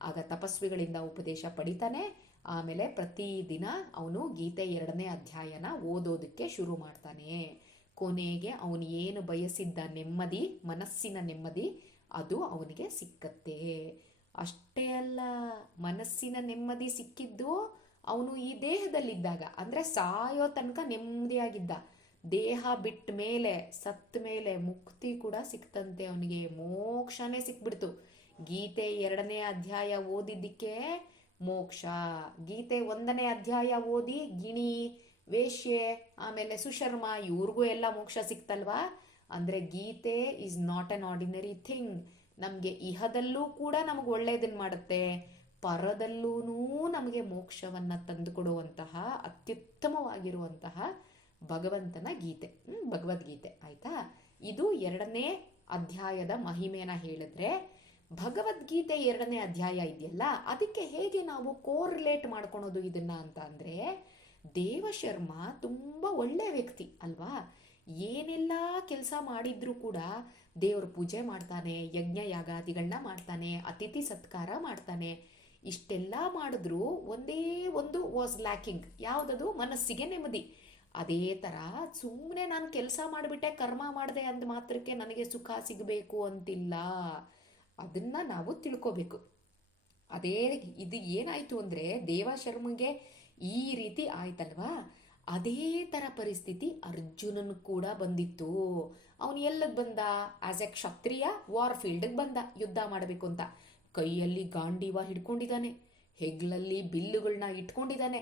ಆಗ ತಪಸ್ವಿಗಳಿಂದ ಉಪದೇಶ ಪಡಿತಾನೆ. ಆಮೇಲೆ ಪ್ರತಿದಿನ ಅವನು ಗೀತೆ ಎರಡನೇ ಅಧ್ಯಾಯನ ಓದೋದಕ್ಕೆ ಶುರು ಮಾಡ್ತಾನೆ. ಕೊನೆಗೆ ಅವನು ಏನು ಬಯಸಿದ್ದ ನೆಮ್ಮದಿ, ಮನಸ್ಸಿನ ನೆಮ್ಮದಿ ಅದು ಅವನಿಗೆ ಸಿಕ್ಕತ್ತೆ. ಅಷ್ಟೇ ಅಲ್ಲ, ಮನಸ್ಸಿನ ನೆಮ್ಮದಿ ಸಿಕ್ಕಿದ್ದು ಅವನು ಈ ದೇಹದಲ್ಲಿದ್ದಾಗ. ಅಂದರೆ ಸಾಯೋ ತನಕ ನೆಮ್ಮದಿಯಾಗಿದ್ದ. ದೇಹ ಬಿಟ್ಟ ಮೇಲೆ, ಸತ್ತ ಮೇಲೆ ಮುಕ್ತಿ ಕೂಡ ಸಿಕ್ತಂತೆ ಅವನಿಗೆ. ಮೋಕ್ಷನೇ ಸಿಕ್ಬಿಡ್ತು. ಗೀತೆ ಎರಡನೇ ಅಧ್ಯಾಯ ಓದಿದ್ದಕ್ಕೆ ಮೋಕ್ಷ. ಗೀತೆ ಒಂದನೇ ಅಧ್ಯಾಯ ಓದಿ ಗಿಣಿ, ವೇಶ್ಯೆ, ಆಮೇಲೆ ಸುಶರ್ಮ, ಇವ್ರಿಗೂ ಎಲ್ಲ ಮೋಕ್ಷ ಸಿಕ್ತಲ್ವಾ? ಅಂದರೆ ಗೀತೆ is not an ordinary thing ನಮಗೆ ಇಹದಲ್ಲೂ ಕೂಡ ನಮಗೆ ಒಳ್ಳೆಯದನ್ನು ಮಾಡುತ್ತೆ. ಪರದಲ್ಲೂ ನಮಗೆ ಮೋಕ್ಷವನ್ನು ತಂದುಕೊಡುವಂತಹ, ಅತ್ಯುತ್ತಮವಾಗಿರುವಂತಹ ಭಗವಂತನ ಗೀತೆ. ಭಗವದ್ಗೀತೆ. ಆಯಿತಾ? ಇದು ಎರಡನೇ ಅಧ್ಯಾಯದ ಮಹಿಮೆನ ಹೇಳಿದ್ರೆ, ಭಗವದ್ಗೀತೆ ಎರಡನೇ ಅಧ್ಯಾಯ ಇದೆಯಲ್ಲ, ಅದಕ್ಕೆ ಹೇಗೆ ನಾವು ಕೋರಿಲೇಟ್ ಮಾಡ್ಕೊಳೋದು ಇದನ್ನ ಅಂತ ಅಂದರೆ, ದೇವಶರ್ಮ ತುಂಬ ಒಳ್ಳೆಯ ವ್ಯಕ್ತಿ, ಅಲ್ವಾ? ಏನೆಲ್ಲ ಕೆಲಸ ಮಾಡಿದ್ರೂ ಕೂಡ ದೇವ್ರ ಪೂಜೆ ಮಾಡ್ತಾನೆ ಯಜ್ಞ ಯಾಗಾದಿಗಳನ್ನ ಮಾಡ್ತಾನೆ, ಅತಿಥಿ ಸತ್ಕಾರ ಮಾಡ್ತಾನೆ. ಇಷ್ಟೆಲ್ಲ ಮಾಡಿದ್ರು ಒಂದೇ ಒಂದು ವಾಸ್ ಲ್ಯಾಕಿಂಗ್ ಯಾವುದದು? ಮನಸ್ಸಿಗೆ ನೆಮ್ಮದಿ. ಅದೇ ಥರ ಸುಮ್ಮನೆ ನಾನು ಕೆಲಸ ಮಾಡಿಬಿಟ್ಟೆ, ಕರ್ಮ ಮಾಡಿದೆ ಅಂದ ಮಾತ್ರಕ್ಕೆ ನನಗೆ ಸುಖ ಸಿಗಬೇಕು ಅಂತಿಲ್ಲ. ಅದನ್ನು ನಾವು ತಿಳ್ಕೋಬೇಕು. ಅದೇ ಇದು ಏನಾಯಿತು ಅಂದರೆ ದೇವಶರ್ಮಗೆ ಈ ರೀತಿ ಆಯ್ತಲ್ವಾ? ಅದೇ ಥರ ಪರಿಸ್ಥಿತಿ ಅರ್ಜುನನ್ ಕೂಡ ಬಂದಿತ್ತು. ಅವನು ಎಲ್ಲಕ್ಕೆ ಬಂದ? ಆಸ್ ಎ ಕ್ಷತ್ರಿಯ ವಾರ್ ಫೀಲ್ಡ್ಗೆ ಬಂದ, ಯುದ್ಧ ಮಾಡಬೇಕು ಅಂತ. ಕೈಯಲ್ಲಿ ಗಾಂಡೀವ ಹಿಡ್ಕೊಂಡಿದ್ದಾನೆ. ಹೆಗ್ಲಲ್ಲಿ ಬಿಲ್ಲುಗಳನ್ನ ಇಟ್ಕೊಂಡಿದ್ದಾನೆ.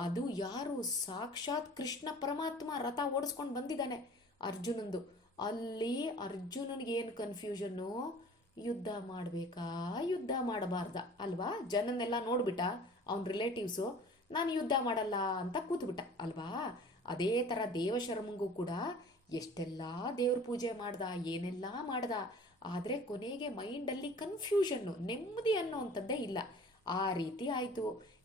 ಅದು ಯಾರು? ಸಾಕ್ಷಾತ್ ಕೃಷ್ಣ ಪರಮಾತ್ಮ ರಥ ಓಡಿಸ್ಕೊಂಡು ಬಂದಿದ್ದಾನೆ ಅರ್ಜುನಂದು. ಅಲ್ಲಿ ಅರ್ಜುನನಿಗೆ ಏನು ಕನ್ಫ್ಯೂಷನ್ನು ಯುದ್ಧ ಮಾಡಬೇಕಾ? ಯುದ್ಧ ಮಾಡಬಾರ್ದ. ಅಲ್ವಾ? ಜನನ್ನೆಲ್ಲ ನೋಡ್ಬಿಟ್ಟ? ಅವನ ರಿಲೇಟಿವ್ಸು ನಾನು ಯುದ್ಧ ಮಾಡಲ್ಲ ಅಂತ ಕೂತ್ಬಿಟ್ಟ, ಅಲ್ವಾ? ಅದೇ ಥರ ದೇವಶರ್ಮಂಗೂ ಕೂಡ ಎಷ್ಟೆಲ್ಲ ದೇವ್ರ ಪೂಜೆ ಮಾಡ್ದ, ಏನೆಲ್ಲ ಮಾಡ್ದ. ಆದರೆ ಕೊನೆಗೆ ಮೈಂಡಲ್ಲಿ ಕನ್ಫ್ಯೂಷನ್ನು ನೆಮ್ಮದಿ ಅನ್ನೋವಂಥದ್ದೇ ಇಲ್ಲ. ಆ ರೀತಿ ಆಯಿತು.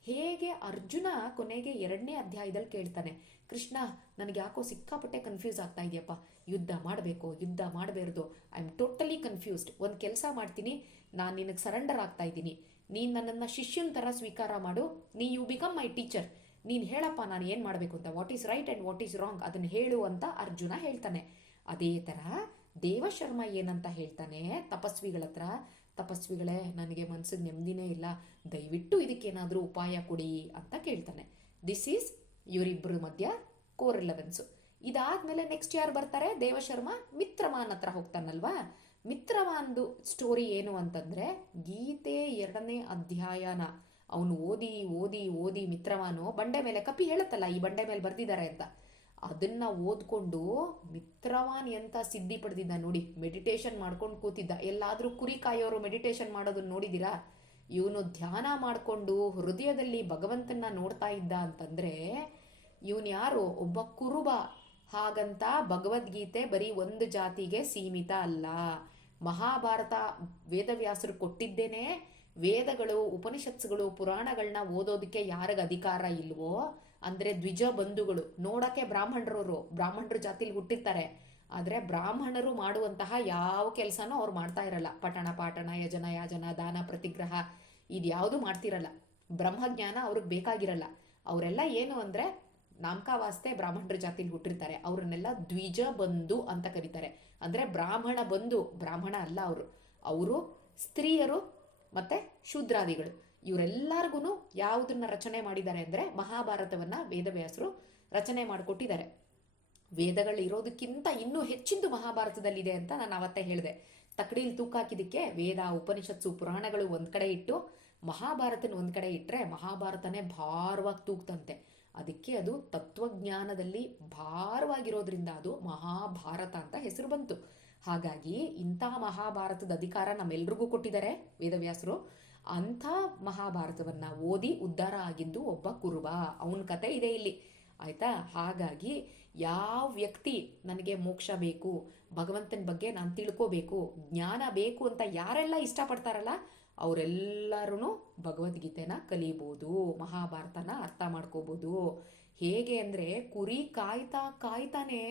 ಹೇಗೆ ಅರ್ಜುನ ಕೊನೆಗೆ ಎರಡನೇ ಅಧ್ಯಾಯದಲ್ಲಿ ಕೇಳ್ತಾನೆ, ಕೃಷ್ಣ, ನನಗೆ ಯಾಕೋ ಸಿಕ್ಕಾಪಟ್ಟೆ ಕನ್ಫ್ಯೂಸ್ ಆಗ್ತಾ ಇದೆಯಪ್ಪ. ಯುದ್ಧ ಮಾಡಬೇಕು, ಯುದ್ಧ ಮಾಡಬಾರ್ದು. ಐ ಆಮ್ ಟೋಟಲಿ ಕನ್ಫ್ಯೂಸ್ಡ್ ಒಂದು ಕೆಲಸ ಮಾಡ್ತೀನಿ. ನಾನು ನಿನಗೆ ಸರೆಂಡರ್ ಆಗ್ತಾ ಇದ್ದೀನಿ. ನೀನು ನನ್ನನ್ನು ಶಿಷ್ಯನ ಥರ ಸ್ವೀಕಾರ ಮಾಡು, ನೀ ಯು ಬಿಕಮ್ ಮೈ ಟೀಚರ್ ನೀನು ಹೇಳಪ್ಪ, ನಾನು ಏನು ಮಾಡಬೇಕು ಅಂತ what is right and what is wrong ಅದನ್ನು ಹೇಳು ಅಂತ ಅರ್ಜುನ ಹೇಳ್ತಾನೆ. ಅದೇ ಥರ ದೇವಶರ್ಮ ಏನಂತ ಹೇಳ್ತಾನೆ ತಪಸ್ವಿಗಳ ಹತ್ರ, ತಪಸ್ವಿಗಳೇ, ನನಗೆ ಮನಸ್ಸಿಗೆ ನೆಮ್ಮದಿನೇ ಇಲ್ಲ, ದಯವಿಟ್ಟು ಇದಕ್ಕೇನಾದರೂ ಉಪಾಯ ಕೊಡಿ ಅಂತ ಕೇಳ್ತಾನೆ. ದಿಸ್ ಈಸ್ ಇವರಿಬ್ಬರ ಮಧ್ಯ ಕೋರ್ ರಿಲೆವೆನ್ಸು ಇದಾದ್ಮೇಲೆ ನೆಕ್ಸ್ಟ್ ಯಾರು ಬರ್ತಾರೆ? ದೇವಶರ್ಮ ಮಿತ್ರಮಾನ್ ಹತ್ರ ಹೋಗ್ತಾನಲ್ವಾ? ಮಿತ್ರಮಾನ್ದು ಸ್ಟೋರಿ ಏನು ಅಂತಂದ್ರೆ ಗೀತೆ ಎರಡನೇ ಅಧ್ಯಾಯನ. ಅವನು ಓದಿ ಓದಿ ಓದಿ ಮಿತ್ರವಾನು ಬಂಡೆ ಮೇಲೆ ಕಪಿ ಹೇಳುತ್ತಲ್ಲ, ಈ ಬಂಡೆ ಮೇಲೆ ಬರ್ದಿದ್ದಾರೆ ಅಂತ. ಅದನ್ನ ಓದ್ಕೊಂಡು ಮಿತ್ರವಾನ್ ಎಂತ ಸಿದ್ಧಿ ಪಡೆದಿದ್ದ ನೋಡಿ ಮೆಡಿಟೇಷನ್ ಮಾಡ್ಕೊಂಡು ಕೂತಿದ್ದ. ಎಲ್ಲಾದ್ರೂ ಕುರಿ ಕಾಯೋರು ಮೆಡಿಟೇಷನ್ ಮಾಡೋದನ್ನ ನೋಡಿದಿರಾ ಇವನು ಧ್ಯಾನ ಮಾಡಿಕೊಂಡು ಹೃದಯದಲ್ಲಿ ಭಗವಂತನ ನೋಡ್ತಾ ಇದ್ದ ಅಂತಂದ್ರೆ ಇವನು ಯಾರು? ಒಬ್ಬ ಕುರುಬ. ಹಾಗಂತ ಭಗವದ್ಗೀತೆ ಬರೀ ಒಂದು ಜಾತಿಗೆ ಸೀಮಿತ ಅಲ್ಲ. ಮಹಾಭಾರತ ವೇದವ್ಯಾಸರು ಕೊಟ್ಟಿದ್ದೇನೆ. ವೇದಗಳು, ಉಪನಿಷತ್ಸುಗಳು ಪುರಾಣಗಳನ್ನ ಓದೋದಕ್ಕೆ ಯಾರಿಗೆ ಅಧಿಕಾರ ಇಲ್ವೋ? ಅಂದ್ರೆ ದ್ವಿಜ ಬಂಧುಗಳು. ನೋಡಕ್ಕೆ ಬ್ರಾಹ್ಮಣರವರು, ಬ್ರಾಹ್ಮಣರು ಜಾತಿಲಿ ಹುಟ್ಟಿರ್ತಾರೆ. ಆದ್ರೆ ಬ್ರಾಹ್ಮಣರು ಮಾಡುವಂತಹ ಯಾವ ಕೆಲಸನೂ ಅವ್ರು ಮಾಡ್ತಾ ಇರಲ್ಲ. ಪಠಣ, ಪಾಠಣ, ಯಜನ, ಯಾಜನ, ದಾನ, ಪ್ರತಿಗ್ರಹ ಇದ್ಯಾವುದು ಮಾಡ್ತಿರಲ್ಲ. ಬ್ರಹ್ಮಜ್ಞಾನ ಅವ್ರಿಗೆ ಬೇಕಾಗಿರಲ್ಲ. ಅವರೆಲ್ಲ ಏನು ಅಂದ್ರೆ ನಾಮಕಾವಾಸ್ತೆ ಬ್ರಾಹ್ಮಣರ ಜಾತಿಲಿ ಹುಟ್ಟಿರ್ತಾರೆ. ಅವ್ರನ್ನೆಲ್ಲ ದ್ವಿಜ ಬಂಧು ಅಂತ ಕರೀತಾರೆ. ಅಂದ್ರೆ ಬ್ರಾಹ್ಮಣ ಬಂಧು, ಬ್ರಾಹ್ಮಣ ಅಲ್ಲ ಅವರು. ಅವರು ಸ್ತ್ರೀಯರು ಮತ್ತೆ ಶೂದ್ರಾದಿಗಳು. ಇವರೆಲ್ಲರಿಗೂ ಯಾವುದನ್ನ ರಚನೆ ಮಾಡಿದ್ದಾರೆ ಅಂದ್ರೆ ಮಹಾಭಾರತವನ್ನ ವೇದವ್ಯಾಸರು ರಚನೆ ಮಾಡಿಕೊಟ್ಟಿದ್ದಾರೆ. ವೇದಗಳು ಇರೋದಕ್ಕಿಂತ ಇನ್ನೂ ಹೆಚ್ಚಿಂದು ಮಹಾಭಾರತದಲ್ಲಿದೆ ಅಂತ ನಾನು ಅವತ್ತೇ ಹೇಳಿದೆ. ತಕಡಿಲಿ ತೂಕ ಹಾಕಿದಕ್ಕೆ ವೇದ, ಉಪನಿಷತ್ಸು, ಪುರಾಣಗಳು ಒಂದು ಕಡೆ ಇಟ್ಟು ಮಹಾಭಾರತನ ಒಂದು ಕಡೆ ಇಟ್ಟರೆ ಮಹಾಭಾರತನೇ ಭಾರವಾಗಿ ತೂಗ್ತಂತೆ. ಅದಕ್ಕೆ ಅದು ತತ್ವಜ್ಞಾನದಲ್ಲಿ ಭಾರವಾಗಿರೋದ್ರಿಂದ ಅದು ಮಹಾಭಾರತ ಅಂತ ಹೆಸರು ಬಂತು. ಹಾಗಾಗಿ ಇಂಥ ಮಹಾಭಾರತದ ಅಧಿಕಾರ ನಮ್ಮೆಲ್ರಿಗೂ ಕೊಟ್ಟಿದ್ದಾರೆ ವೇದವ್ಯಾಸರು. ಅಂಥ ಮಹಾಭಾರತವನ್ನ ಓದಿ ಉದ್ಧಾರ ಆಗಿದ್ದು ಒಬ್ಬ ಕುರುಬ. ಅವನ ಕತೆ ಇದೆ ಇಲ್ಲಿ. ಆಯ್ತಾ? ಹಾಗಾಗಿ ಯಾವ ವ್ಯಕ್ತಿ ನನಗೆ ಮೋಕ್ಷ ಬೇಕು, ಭಗವಂತನ ಬಗ್ಗೆ ನಾನು ತಿಳ್ಕೋಬೇಕು, ಜ್ಞಾನ ಬೇಕು ಅಂತ ಯಾರೆಲ್ಲ ಇಷ್ಟಪಡ್ತಾರಲ್ಲ ಅವರೆಲ್ಲರೂ ಭಗವದ್ಗೀತೆನ ಕಲಿಬೋದು, ಮಹಾಭಾರತನ ಅರ್ಥ ಮಾಡ್ಕೋಬೋದು. ಹೇಗೆ ಅಂದರೆ ಕುರಿ ಕಾಯ್ತಾ ಕಾಯ್ತಾನೆ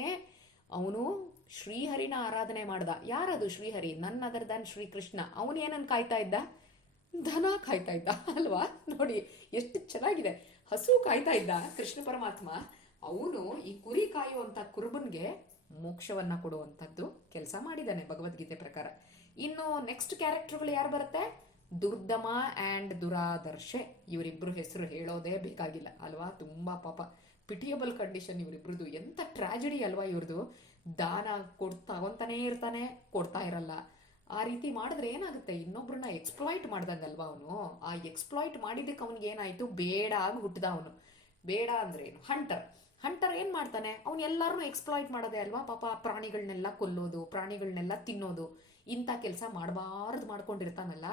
ಅವನು ಶ್ರೀಹರಿನ ಆರಾಧನೆ ಮಾಡ್ದ. ಯಾರದು ಶ್ರೀಹರಿ? ನನ್ನ ಅದರ್ ದನ್ ಶ್ರೀಕೃಷ್ಣ. ಅವನು ಏನನ್ನು ಕಾಯ್ತಾ ಇದ್ದ? ದನ ಕಾಯ್ತಾ ಇದ್ದ. ಅಲ್ವಾ? ನೋಡಿ, ಎಷ್ಟು ಚೆನ್ನಾಗಿದೆ. ಹಸು ಕಾಯ್ತಾ ಇದ್ದ, ಕೃಷ್ಣ ಪರಮಾತ್ಮ. ಅವನು ಈ ಕುರಿ ಕಾಯುವಂತ ಕುರುಬನ್ಗೆ ಮೋಕ್ಷವನ್ನ ಕೊಡುವಂಥದ್ದು ಕೆಲಸ ಮಾಡಿದ್ದಾನೆ ಭಗವದ್ಗೀತೆ ಪ್ರಕಾರ. ಇನ್ನು ನೆಕ್ಸ್ಟ್ ಕ್ಯಾರೆಕ್ಟರ್ಗಳು ಯಾರು ಬರುತ್ತೆ? ದುರ್ದಮ ಆ್ಯಂಡ್ ದುರಾದರ್ಶೆ. ಇವರಿಬ್ಬರು ಹೆಸರು ಹೇಳೋದೇ ಬೇಕಾಗಿಲ್ಲ. ಅಲ್ವಾ? ತುಂಬ ಪಾಪ. ಪಿಟಿಯಬಲ್ ಕಂಡೀಷನ್ ಇವರಿಬ್ರದ್ದು. ಎಂಥ ಟ್ರಾಜಿಡಿ ಅಲ್ವಾ ಇವ್ರದ್ದು? ದಾನ ಕೊಡ್ತಾ ತಗೊಂತಾನೇ ಇರ್ತಾನೆ, ಕೊಡ್ತಾ ಇರಲ್ಲ. ಆ ರೀತಿ ಮಾಡಿದ್ರೆ ಏನಾಗುತ್ತೆ? ಇನ್ನೊಬ್ರನ್ನ ಎಕ್ಸ್ಪ್ಲಾಯ್ಟ್ ಮಾಡ್ದಂಗಲ್ವಾ ಅವನು? ಆ ಎಕ್ಸ್ಪ್ಲಾಯ್ಟ್ ಮಾಡಿದ್ದಕ್ಕೆ ಅವನಿಗೆ ಏನಾಯ್ತು? ಬೇಡ ಆಗಿ ಹುಟ್ಟಿದ ಅವನು. ಬೇಡ ಅಂದ್ರೆ ಏನು? ಹಂಟರ್ ಹಂಟರ್ ಏನು ಮಾಡ್ತಾನೆ? ಅವ್ನು ಎಲ್ಲಾರು ಎಕ್ಸ್ಪ್ಲಾಯ್ಟ್ ಮಾಡೋದೇ ಅಲ್ವಾ? ಪಾಪ ಪ್ರಾಣಿಗಳನ್ನೆಲ್ಲ ಕೊಲ್ಲೋದು ಪ್ರಾಣಿಗಳನ್ನೆಲ್ಲ ತಿನ್ನೋದು, ಇಂಥ ಕೆಲಸ ಮಾಡಬಾರ್ದು ಮಾಡ್ಕೊಂಡಿರ್ತಾನಲ್ಲ.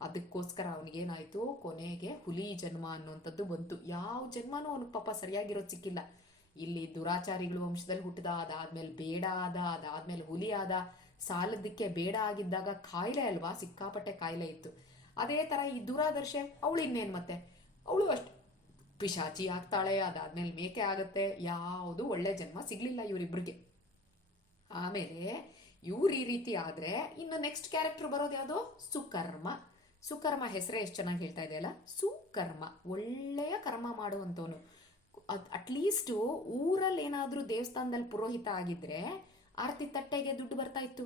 ಅದಕ್ಕೋಸ್ಕರ ಅವನಿಗೇನಾಯಿತು ಕೊನೆಗೆ ಹುಲಿ ಜನ್ಮ ಅನ್ನುವಂಥದ್ದು ಬಂತು. ಯಾವ ಜನ್ಮನೂ ಅವನಿಗೆ ಪಾಪ ಸರಿಯಾಗಿರೋದು ಸಿಕ್ಕಿಲ್ಲ. ಇಲ್ಲಿ ದುರಾಚಾರಿಗಳು ವಂಶದಲ್ಲಿ ಹುಟ್ಟಿದ, ಅದಾದ್ಮೇಲೆ ಬೇಡ ಆದ, ಅದಾದ್ಮೇಲೆ ಹುಲಿ ಆದ ಸಾಲದಕ್ಕೆ ಬೇಡ ಆಗಿದ್ದಾಗ ಕಾಯಿಲೆ ಅಲ್ವಾ? ಸಿಕ್ಕಾಪಟ್ಟೆ ಕಾಯಿಲೆ ಇತ್ತು. ಅದೇ ಥರ ಈ ದುರಾದರ್ಶೆ, ಅವಳು ಇನ್ನೇನು ಮತ್ತೆ? ಅವಳು ಅಷ್ಟೆ ಪಿಶಾಚಿ ಆಗ್ತಾಳೆ, ಅದಾದ್ಮೇಲೆ ಮೇಕೆ ಆಗುತ್ತೆ. ಯಾವುದು ಒಳ್ಳೆ ಜನ್ಮ ಸಿಗ್ಲಿಲ್ಲ ಇವರಿಬ್ಬರಿಗೆ ಆಮೇಲೆ ಇವ್ರು ಈ ರೀತಿ ಆದ್ರೆ ಇನ್ನು ನೆಕ್ಸ್ಟ್ ಕ್ಯಾರೆಕ್ಟರ್ ಬರೋದು ಯಾವುದು? ಸುಕರ್ಮ. ಸುಕರ್ಮ ಹೆಸರೇ ಎಷ್ಟು ಚೆನ್ನಾಗಿ ಹೇಳ್ತಾ ಇದೆಯಲ್ಲ? ಸುಕರ್ಮ. ಒಳ್ಳೆಯ ಕರ್ಮ ಮಾಡುವಂಥವನು. ಅಟ್ಲೀಸ್ಟು ಊರಲ್ಲಿ ಏನಾದರೂ ದೇವಸ್ಥಾನದಲ್ಲಿ ಪುರೋಹಿತ ಆಗಿದ್ರೆ ಆರತಿ ತಟ್ಟೆಗೆ ದುಡ್ಡು ಬರ್ತಾ ಇತ್ತು.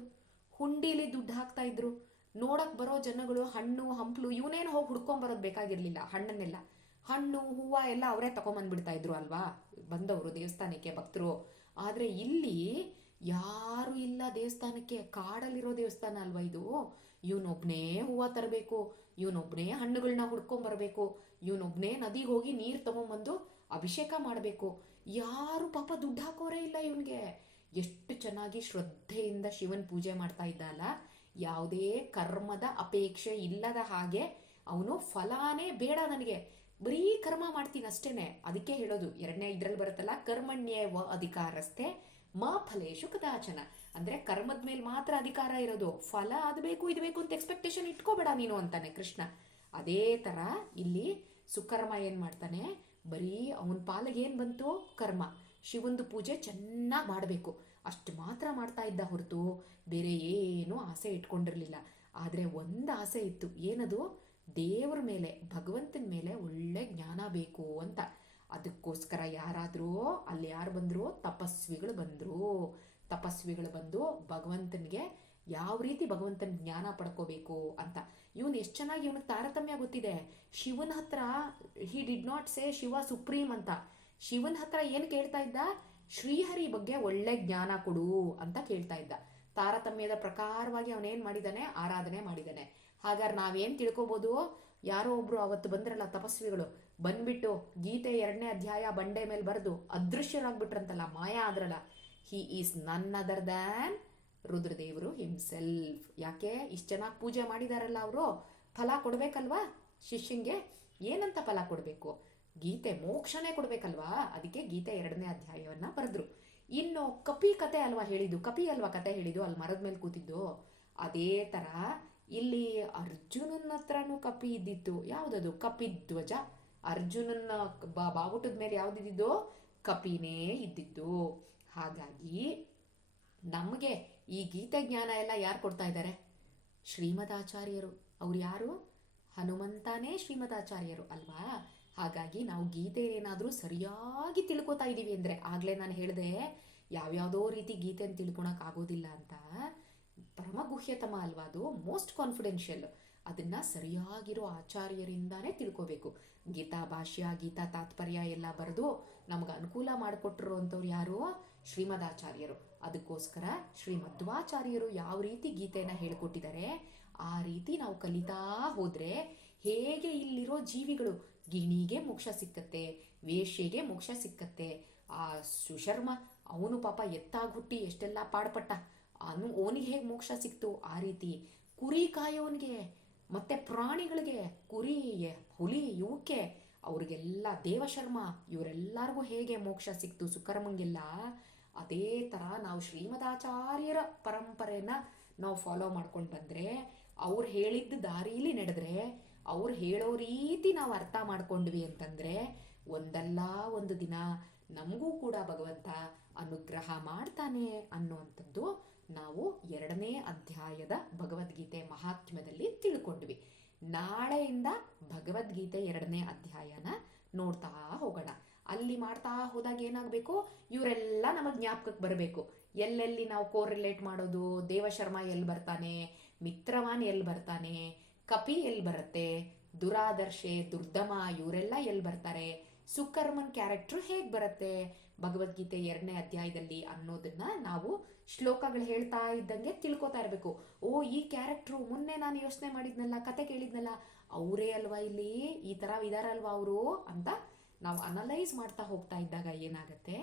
ಹುಂಡಿಲಿ ದುಡ್ಡು ಹಾಕ್ತಾ ಇದ್ರು. ನೋಡಕ್ ಬರೋ ಜನಗಳು ಹಣ್ಣು, ಹಂಪ್ಲು ಇವನೇನು ಹೋಗಿ ಹುಡ್ಕೊಂಬರೋದು ಬೇಕಾಗಿರ್ಲಿಲ್ಲ, ಹಣ್ಣನ್ನೆಲ್ಲ. ಹಣ್ಣು, ಹೂವು ಎಲ್ಲ ಅವರೇ ತಗೊಂಬಂದ್ಬಿಡ್ತಾ ಇದ್ರು ಅಲ್ವಾ? ಬಂದವರು ದೇವಸ್ಥಾನಕ್ಕೆ, ಭಕ್ತರು. ಆದರೆ ಇಲ್ಲಿ ಯಾರು ಇಲ್ಲ ದೇವಸ್ಥಾನಕ್ಕೆ. ಕಾಡಲ್ಲಿರೋ ದೇವಸ್ಥಾನ ಅಲ್ವಾ ಇದು? ಇವನೊಬ್ನೇ ಹೂವು ತರಬೇಕು, ಇವನೊಬ್ನೇ ಹಣ್ಣುಗಳನ್ನ ಹುಡ್ಕೊಂಬರ್ಬೇಕು ಇವನೊಬ್ನೇ ನದಿಗೆ ಹೋಗಿ ನೀರು ತಗೊಂಬಂದು ಅಭಿಷೇಕ ಮಾಡಬೇಕು. ಯಾರು ಪಾಪ ದುಡ್ಡು ಹಾಕೋರೇ ಇಲ್ಲ ಇವನಿಗೆ. ಎಷ್ಟು ಚೆನ್ನಾಗಿ ಶ್ರದ್ಧೆಯಿಂದ ಶಿವನ್ ಪೂಜೆ ಮಾಡ್ತಾ ಇದ್ದ ಅಲ್ಲ ಯಾವುದೇ ಕರ್ಮದ ಅಪೇಕ್ಷೆ ಇಲ್ಲದ ಹಾಗೆ ಅವನು ಫಲಾನೇ ಬೇಡ ನನಗೆ. ಬರೀ ಕರ್ಮ ಮಾಡ್ತೀನಿ ಅಷ್ಟೇನೆ. ಅದಕ್ಕೆ ಹೇಳೋದು, ಎರಡನೇ ಇದ್ರಲ್ಲಿ ಬರುತ್ತಲ್ಲ ಕರ್ಮಣ್ಯ ವ ಅಧಿಕಾರಸ್ಥೆ, ಮಾ ಫಲೇಶು ಕದಾಚನ. ಅಂದ್ರೆ ಕರ್ಮದ ಮೇಲೆ ಮಾತ್ರ ಅಧಿಕಾರ ಇರೋದು. ಫಲ ಅದು ಬೇಕು, ಇದು ಬೇಕು ಅಂತ ಎಕ್ಸ್ಪೆಕ್ಟೇಷನ್ ಇಟ್ಕೋಬೇಡ ನೀನು ಅಂತಾನೆ ಕೃಷ್ಣ. ಅದೇ ತರ ಇಲ್ಲಿ ಸುಕರ್ಮ ಏನು ಮಾಡ್ತಾನೆ? ಬರೀ ಅವನ ಪಾಲಿಗೆ ಏನು ಬಂತು? ಕರ್ಮ. ಶಿವಂದು ಪೂಜೆ ಚೆನ್ನಾಗಿ ಮಾಡಬೇಕು. ಅಷ್ಟು ಮಾತ್ರ ಮಾಡ್ತಾ ಇದ್ದ ಹೊರತು ಬೇರೆ ಏನೂ ಆಸೆ ಇಟ್ಕೊಂಡಿರಲಿಲ್ಲ. ಆದರೆ ಒಂದು ಆಸೆ ಇತ್ತು. ಏನದು? ದೇವರ ಮೇಲೆ, ಭಗವಂತನ ಮೇಲೆ ಒಳ್ಳೆ ಜ್ಞಾನ ಬೇಕು ಅಂತ. ಅದಕ್ಕೋಸ್ಕರ ಯಾರಾದರೂ, ಅಲ್ಲಿ ಯಾರು ಬಂದರೂ, ತಪಸ್ವಿಗಳು ಬಂದರು. ತಪಸ್ವಿಗಳು ಬಂದು ಭಗವಂತನಿಗೆ ಯಾವ ರೀತಿ ಭಗವಂತನ ಜ್ಞಾನ ಪಡ್ಕೋಬೇಕು ಅಂತ. ಇವನು ಎಷ್ಟು ಚೆನ್ನಾಗಿ ಇವನಿಗೆ ತಾರತಮ್ಯ ಗೊತ್ತಿದೆ. ಶಿವನ ಹತ್ರ he did not say Shiva supreme ಅಂತ. ಶಿವನ ಹತ್ರ ಏನು ಕೇಳ್ತಾ ಇದ್ದ? ಶ್ರೀಹರಿ ಬಗ್ಗೆ ಒಳ್ಳೆ ಜ್ಞಾನ ಕೊಡು ಅಂತ ಕೇಳ್ತಾ ಇದ್ದ. ತಾರತಮ್ಯದ ಪ್ರಕಾರವಾಗಿ ಅವನೇನ್ ಮಾಡಿದಾನೆ? ಆರಾಧನೆ ಮಾಡಿದಾನೆ. ಹಾಗಾದ್ರೆ ನಾವೇನ್ ತಿಳ್ಕೊಬೋದು? ಯಾರೋ ಒಬ್ರು ಅವತ್ತು ಬಂದ್ರಲ್ಲ ತಪಸ್ವಿಗಳು, ಬಂದ್ಬಿಟ್ಟು ಗೀತೆ ಎರಡನೇ ಅಧ್ಯಾಯ ಬಂಡೆ ಮೇಲೆ ಬರೆದು ಅದೃಶ್ಯರಾಗ್ಬಿಟ್ರಂತಲ್ಲ, ಮಾಯಾ ಆದ್ರಲ್ಲ. He is none other than ರುದ್ರದೇವರು ಹಿಮ್ಸೆಲ್ಫ್ ಯಾಕೆ? ಇಷ್ಟು ಚೆನ್ನಾಗಿ ಪೂಜೆ ಮಾಡಿದಾರಲ್ಲ ಅವರು. ಫಲ ಕೊಡಬೇಕಲ್ವಾ? ಶಿಷ್ಯಂಗೆ ಏನಂತ ಫಲ ಕೊಡಬೇಕು? ಗೀತೆ ಮೋಕ್ಷನೇ ಕೊಡಬೇಕಲ್ವಾ? ಅದಕ್ಕೆ ಗೀತೆ ಎರಡನೇ ಅಧ್ಯಾಯವನ್ನು ಬರೆದ್ರು. ಇನ್ನು ಕಪಿ ಕತೆ ಅಲ್ವಾ ಹೇಳಿದ್ದು? ಕಪಿ ಅಲ್ವಾ ಕತೆ ಹೇಳಿದ್ದು? ಅಲ್ಲಿ ಮರದ ಮೇಲೆ ಕೂತಿದ್ದು. ಅದೇ ಥರ ಇಲ್ಲಿ ಅರ್ಜುನನ ಹತ್ರನೂ ಕಪಿ ಇದ್ದಿತ್ತು. ಯಾವುದದು? ಕಪಿ ಧ್ವಜ. ಅರ್ಜುನನ ಬಾವುಟದ ಮೇಲೆ ಯಾವುದಿದ್ದು ಕಪಿನೇ ಇದ್ದಿದ್ದು. ಹಾಗಾಗಿ ನಮಗೆ ಈ ಗೀತೆ ಜ್ಞಾನ ಎಲ್ಲ ಯಾರು ಕೊಡ್ತಾ ಇದ್ದಾರೆ ಶ್ರೀಮದಾಚಾರ್ಯರು. ಅವ್ರು ಯಾರು? ಹನುಮಂತನೇ ಶ್ರೀಮದಾಚಾರ್ಯರು ಅಲ್ವಾ? ಹಾಗಾಗಿ ನಾವು ಗೀತೆ ಏನಾದರೂ ಸರಿಯಾಗಿ ತಿಳ್ಕೊತಾ ಇದ್ದೀವಿ ಅಂದರೆ ಆಗಲೇ ನಾನು ಹೇಳಿದೆ, ಯಾವ್ಯಾವುದೋ ರೀತಿ ಗೀತೆಯನ್ನು ತಿಳ್ಕೊಳಕ್ ಆಗೋದಿಲ್ಲ ಅಂತ ಪರಮಗುಹ್ಯತಮ ಅಲ್ವಾ ಅದು? ಮೋಸ್ಟ್ ಕಾನ್ಫಿಡೆನ್ಷಿಯಲ್ ಅದನ್ನು ಸರಿಯಾಗಿರೋ ಆಚಾರ್ಯರಿಂದಾನೇ ತಿಳ್ಕೋಬೇಕು. ಗೀತಾ ಭಾಷ್ಯ, ಗೀತಾ ತಾತ್ಪರ್ಯ ಎಲ್ಲ ಬರೆದು ನಮ್ಗೆ ಅನುಕೂಲ ಮಾಡಿಕೊಟ್ಟಿರುವಂಥವ್ರು ಯಾರು? ಶ್ರೀಮದಾಚಾರ್ಯರು. ಅದಕ್ಕೋಸ್ಕರ ಶ್ರೀಮಧ್ವಾಚಾರ್ಯರು ಯಾವ ರೀತಿ ಗೀತೆಯನ್ನು ಹೇಳ್ಕೊಟ್ಟಿದ್ದಾರೆ, ಆ ರೀತಿ ನಾವು ಕಲಿತಾ ಹೋದರೆ ಹೇಗೆ ಇಲ್ಲಿರೋ ಜೀವಿಗಳು ಗಿಣಿಗೆ ಮೋಕ್ಷ ಸಿಕ್ಕತ್ತೆ, ವೇಷ್ಯೆಗೆ ಮೋಕ್ಷ ಸಿಕ್ಕತ್ತೆ, ಆ ಸುಶರ್ಮ ಅವನು ಪಾಪ ಎತ್ತಾಗಿ ಹುಟ್ಟಿ ಎಷ್ಟೆಲ್ಲ ಪಾಡ್ಪಟ್ಟ, ಅವನು ಅವನಿಗೆ ಹೇಗೆ ಮೋಕ್ಷ ಸಿಕ್ತು, ಆ ರೀತಿ ಕುರಿ ಕಾಯೋನಿಗೆ, ಮತ್ತೆ ಪ್ರಾಣಿಗಳಿಗೆ ಕುರಿ, ಹುಲಿ ಇವಕ್ಕೆ ಅವ್ರಿಗೆಲ್ಲ ದೇವಶರ್ಮ ಇವರೆಲ್ಲರಿಗೂ ಹೇಗೆ ಮೋಕ್ಷ ಸಿಕ್ತು, ಸುಕರ್ಮಂಗೆಲ್ಲ, ಅದೇ ಥರ ನಾವು ಶ್ರೀಮದಾಚಾರ್ಯರ ಪರಂಪರೆನ ನಾವು ಫಾಲೋ ಮಾಡ್ಕೊಂಡು ಬಂದರೆ, ಅವ್ರು ಹೇಳಿದ್ದ ದಾರೀಲಿ ನಡೆದ್ರೆ, ಅವ್ರು ಹೇಳೋ ರೀತಿ ನಾವು ಅರ್ಥ ಮಾಡ್ಕೊಂಡ್ವಿ ಅಂತಂದರೆ, ಒಂದಲ್ಲ ಒಂದು ದಿನ ನಮಗೂ ಕೂಡ ಭಗವಂತ ಅನುಗ್ರಹ ಮಾಡ್ತಾನೆ ಅನ್ನುವಂಥದ್ದು ನಾವು ಎರಡನೇ ಅಧ್ಯಾಯದ ಭಗವದ್ಗೀತೆ ಮಹಾತ್ಮ್ಯದಲ್ಲಿ ತಿಳ್ಕೊಂಡ್ವಿ. ನಾಳೆಯಿಂದ ಭಗವದ್ಗೀತೆ ಎರಡನೇ ಅಧ್ಯಾಯನ ನೋಡ್ತಾ ಹೋಗೋಣ. ಅಲ್ಲಿ ಮಾಡ್ತಾ ಹೋದಾಗ ಏನಾಗಬೇಕು? ಇವರೆಲ್ಲ ನಮಗೆ ಜ್ಞಾಪಕಕ್ಕೆ ಬರಬೇಕು. ಎಲ್ಲೆಲ್ಲಿ ನಾವು ಕೋರಿಲೇಟ್ ಮಾಡೋದು? ದೇವಶರ್ಮ ಎಲ್ಲಿ ಬರ್ತಾನೆ? ಮಿತ್ರವಾನ್ ಎಲ್ಲಿ ಬರ್ತಾನೆ? ಕಪಿ ಎಲ್ಲಿ ಬರುತ್ತೆ? ದುರಾದರ್ಶೆ, ದುರ್ದಮ, ಇವರೆಲ್ಲ ಎಲ್ಲಿ ಬರ್ತಾರೆ? ಸುಕರ್ಮನ್ ಕ್ಯಾರೆಕ್ಟ್ರು ಹೇಗೆ ಬರುತ್ತೆ? ಭಗವದ್ಗೀತೆ ಎರಡನೇ ಅಧ್ಯಾಯದಲ್ಲಿ ಅನ್ನೋದನ್ನ ನಾವು ಶ್ಲೋಕಗಳು ಹೇಳ್ತಾ ಇದ್ದಂಗೆ ತಿಳ್ಕೊತಾ ಇರಬೇಕು. ಓ, ಈ ಕ್ಯಾರೆಕ್ಟ್ರು ಮೊನ್ನೆ ನಾನು ಯೋಚನೆ ಮಾಡಿದ್ನಲ್ಲ, ಕತೆ ಕೇಳಿದ್ನಲ್ಲ, ಅವರೇ ಅಲ್ವಾ ಇಲ್ಲಿ? ಈ ಥರ ಇದಾರಲ್ವಾ ಅವರು ಅಂತ ನಾವು ಅನಲೈಸ್ ಮಾಡ್ತಾ ಹೋಗ್ತಾ ಇದ್ದಾಗ ಏನಾಗುತ್ತೆ?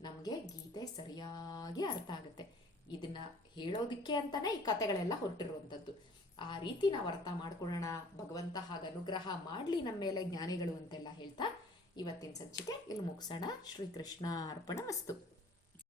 ನಮಗೆ ಗೀತೆ ಸರಿಯಾಗಿ ಅರ್ಥ ಆಗುತ್ತೆ. ಇದನ್ನ ಹೇಳೋದಕ್ಕೆ ಅಂತಾನೆ ಈ ಕತೆಗಳೆಲ್ಲ ಹೊರಟಿರುವಂಥದ್ದು ಆ ರೀತಿ ನಾವು ಅರ್ಥ ಮಾಡ್ಕೊಳ್ಳೋಣ. ಭಗವಂತ ಹಾಗೆ ಅನುಗ್ರಹ ಮಾಡಲಿ ನಮ್ಮ ಮೇಲೆ ಜ್ಞಾನಿಗಳು ಅಂತೆಲ್ಲ ಹೇಳ್ತಾ ಇವತ್ತಿನ ಸಂಚಿಕೆ ಇಲ್ಲಿ ಮುಗಿಸೋಣ. ಶ್ರೀಕೃಷ್ಣ ಅರ್ಪಣ ವಸ್ತು.